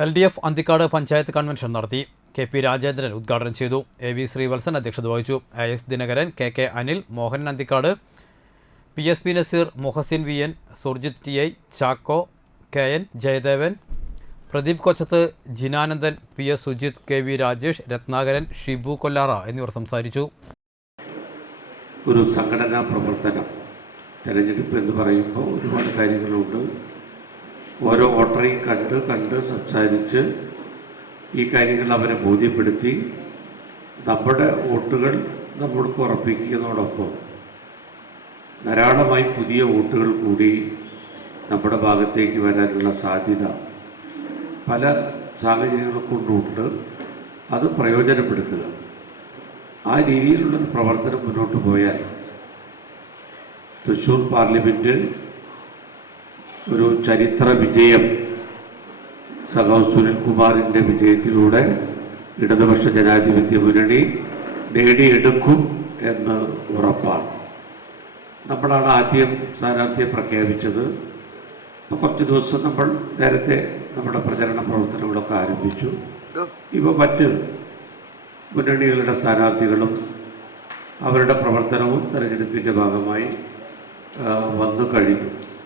L D F Anthikad panchayat convention നടത്തി. K P Rajendran ഉദ്ഘാടനം ചെയ്തു. എ വി ശ്രീവത്സൻ അധ്യക്ഷത വഹിച്ചു. A S Dinakaran K K Anil Mohan Anthikad P S P Naseer Muhsin V N Surjith T I Chacko K N Jayadevan Pradeep Kochath Jinanandan P S Sujith K V Rajesh Rathnakaran Shibu Kollara എന്നിവർ സംസാരിച്ചു. ഒരു സംഘടനാ പ്രവർത്തനം തെരഞ്ഞെടുപ്പ് എന്ന് പറയുമ്പോൾ ഒരുപാട് കാര്യങ്ങളുണ്ട്. ഓരോ വോട്ടറെയും കണ്ട് കണ്ട് സംസാരിച്ച് ഈ കാര്യങ്ങൾ അവരെ ബോധ്യപ്പെടുത്തി നമ്മുടെ വോട്ടുകൾ നമ്മൾക്ക് ഉറപ്പിക്കുന്നതോടൊപ്പം ധാരാളമായി പുതിയ വോട്ടുകൾ കൂടി നമ്മുടെ ഭാഗത്തേക്ക് വരാനുള്ള സാധ്യത പല സാഹചര്യങ്ങൾ കൊണ്ടുണ്ട്. അത് പ്രയോജനപ്പെടുത്തുക. ആ രീതിയിലുള്ളൊരു പ്രവർത്തനം മുന്നോട്ട് പോയാൽ തൃശ്ശൂർ പാർലമെന്റ് ഒരു ചരിത്ര വിജയം സഖാവ് സുനിൽകുമാറിന്റെ വിജയത്തിലൂടെ ഇടതുപക്ഷ ജനാധിപത്യ മുന്നണി നേടിയെടുക്കും എന്ന് ഉറപ്പാണ്. നമ്മളാണ് ആദ്യം സ്ഥാനാർത്ഥിയെ പ്രഖ്യാപിച്ചത്. കുറച്ച് ദിവസം നമ്മൾ നേരത്തെ നമ്മുടെ പ്രചരണ പ്രവർത്തനങ്ങളൊക്കെ ആരംഭിച്ചു. ഇപ്പോൾ മറ്റ് മുന്നണികളുടെ സ്ഥാനാർത്ഥികളും അവരുടെ പ്രവർത്തനവും തെരഞ്ഞെടുപ്പിന്റെ ഭാഗമായി വന്നു കഴിഞ്ഞു.